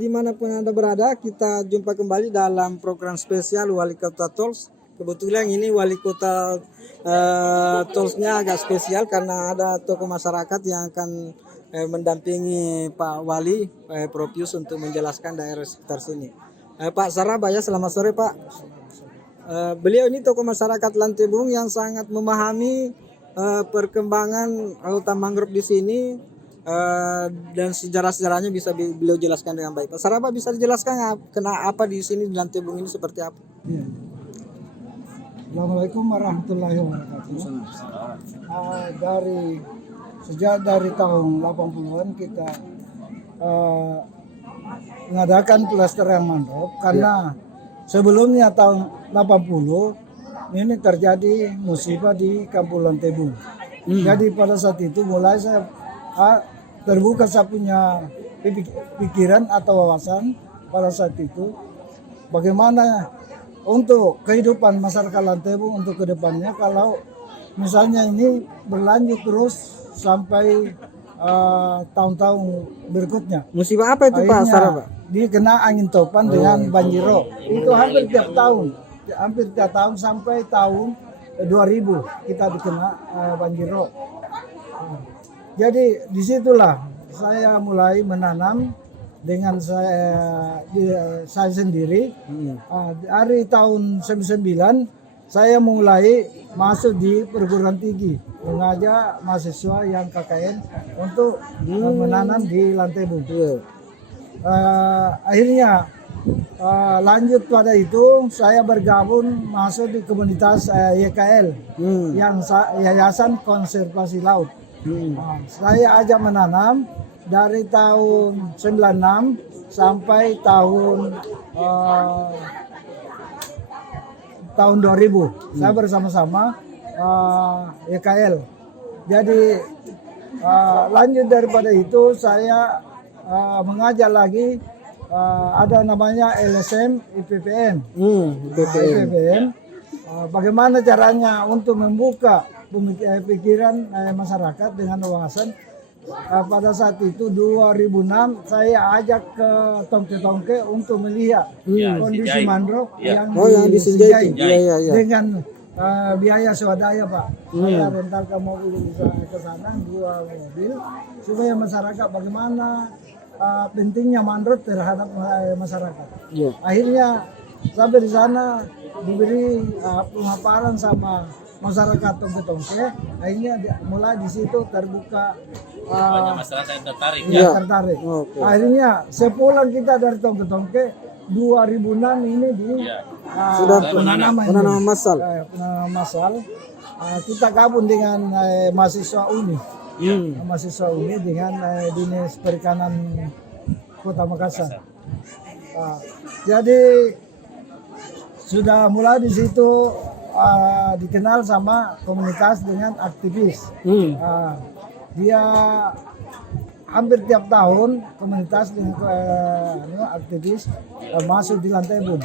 dimanapun Anda berada, kita jumpa kembali dalam program spesial Wali Kota Tols. Kebetulan ini Wali Kota Tolsnya agak spesial karena ada tokoh masyarakat yang akan mendampingi Pak Wali Propius untuk menjelaskan daerah sekitar sini. Pak Sarabaya, selamat sore Pak. Beliau ini tokoh masyarakat Lantebung yang sangat memahami perkembangan hutan mangrove di sini. Dan sejarah-sejarahnya bisa beliau jelaskan dengan baik. Pak Saraba, bisa dijelaskan apa di sini di Lantebung ini seperti apa? Ya. Assalamualaikum warahmatullahi wabarakatuh. Sejak dari tahun 80-an kita mengadakan pelestarian mangrove karena sebelumnya tahun 80 ini terjadi musibah di Kampung Lantebung. Jadi pada saat itu mulai saya terbuka, saya punya pikiran atau wawasan pada saat itu bagaimana untuk kehidupan masyarakat Lantebung untuk kedepannya kalau misalnya ini berlanjut terus sampai tahun-tahun berikutnya. Musibah apa itu Pak Saraba? Dia kena angin topan dengan banjirop. Itu hampir tiap tahun sampai tahun 2000 kita dikena banjirop. Jadi disitulah saya mulai menanam dengan saya sendiri. Dari tahun 99 saya mulai masuk di perguruan tinggi mengajak mahasiswa yang KKN untuk menanam di Lantebung. Akhirnya lanjut pada itu saya bergabung masuk di komunitas YKL yang Yayasan Konservasi Laut. Saya ajak menanam dari tahun 96 sampai tahun 2000. Saya bersama-sama YKL. Jadi lanjut daripada itu saya mengajak lagi ada namanya LSM IPPN. IPPN. Bagaimana caranya untuk membuka pikiran masyarakat dengan wawasan. Pada saat itu 2006 saya ajak ke Tongke-Tongke untuk melihat kondisi mangrove yang di Sinjai dengan biaya swadaya Pak. Saya rentalkan mobil ke sana 2 mobil supaya masyarakat bagaimana pentingnya mangrove terhadap masyarakat. Akhirnya sampai di sana diberi pemaparan sama masyarakat Tongke-Tongke, akhirnya mulai di situ terbuka banyak masyarakat yang tertarik. Tertarik. Akhirnya sepulang kita dari Tongke-Tongke 2006 ini sudah penanaman massal. Kita gabung dengan mahasiswa UNI. Mahasiswa UNI dengan Dinas Perikanan Kota Makassar. Jadi sudah mulai di situ dikenal sama komunitas dengan aktivis. Dia hampir tiap tahun komunitas dengan aktivis masuk di Lantebung.